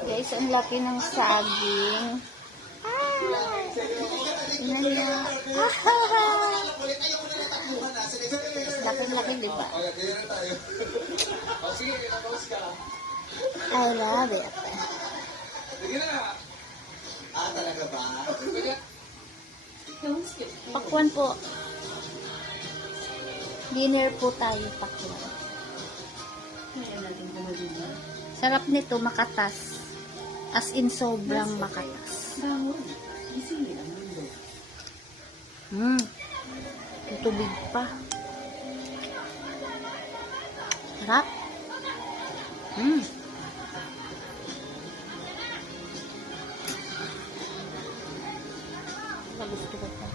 Guys, ang laki ng saging. Tingnan niyo. Laki-laki, di ba? I love it. Talaga ba? Pakwan po. Dinner po tayo, pakwan. Sarap nito, makatas. As in, sobrang makatas. Tubig pa. Sarap. Gusto ko pa.